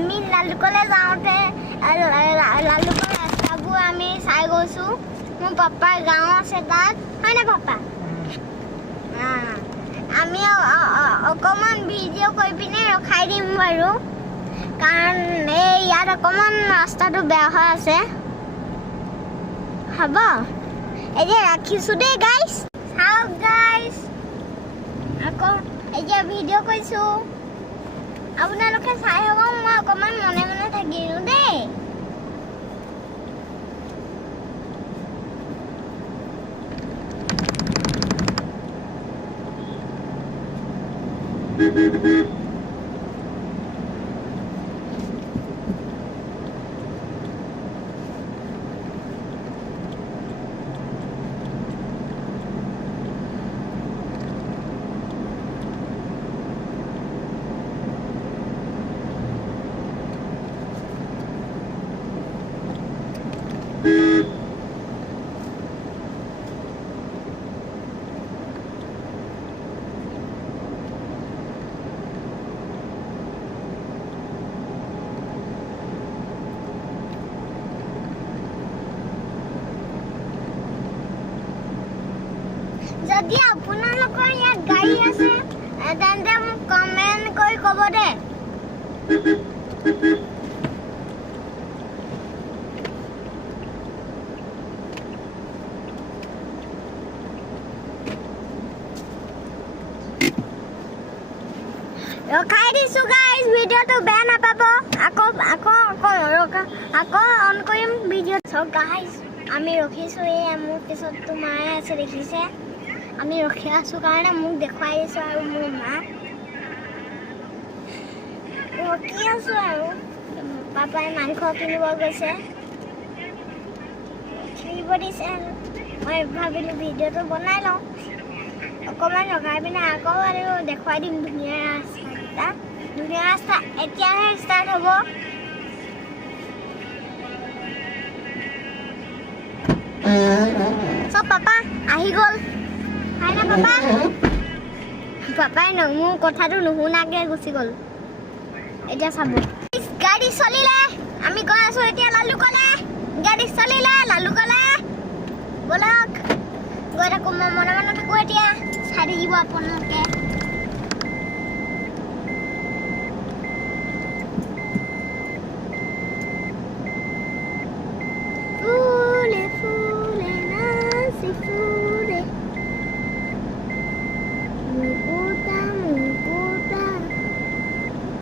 আমি লালুকলৈ যাওঁতে লালুকৰ ৰাস্তাবোৰ আমি চাই গৈছোঁ মোৰ পাপাৰ গাঁও আছে তাত হয়নে পাপা আমি অকণমান ভিডিঅ' কৰি পিনে ৰখাই দিম বাৰু কাৰণ এই ইয়াত অকণমান ৰাস্তাটো বেয়া হৈ আছে হ'ব এতিয়া ৰাখিছোঁ দেই গাইজ চাওক গাইজ আকৌ এতিয়া ভিডিঅ' কৰিছোঁ আপোনালোকে চাই হ'ব মই অকণমান মনে মনে থাকিলোঁ দেই যদি আপোনালোকৰ ইয়াত গাড়ী আছে তেন্তে মোক কমেণ্ট কৰি ক'ব দেই ৰখাই দিছোঁ গাইজ ভিডিঅ'টো বেয়া নাপাব আকৌ অন কৰিম ভিডিঅ' চাওক গাইজ আমি ৰখিছোঁ এই মোৰ পিছত তোমাৰ আছে দেখিছে আমি ৰখি আছোঁ কাৰণে মোক দেখুৱাই দিছোঁ আৰু মোৰ মাক ৰখি আছোঁ আৰু পাপাই মাংস কিনিব গৈছে খেলিব দিছে মই ভাবিলোঁ ভিডিঅ'টো বনাই লওঁ অকণমান ৰখাই পিনে আকৌ আৰু দেখুৱাই দিম ধুনীয়া ৰাস্তা এতিয়াহে ষ্টাৰ্ট হ'ব চব পাপা আহি গ'ল হয়নে পাপা পাপাই মোৰ কথাটো নুশুনাকৈ গুচি গ'ল এতিয়া চাব গাড়ী চলিলে আমি গৈ আছোঁ এতিয়া লালুকলৈ গাড়ী চলিলে লালুকলৈ ব'লক গৈ থাকোঁ মই মনে মনে থাকোঁ এতিয়া চাই থাকিব আপোনালোকে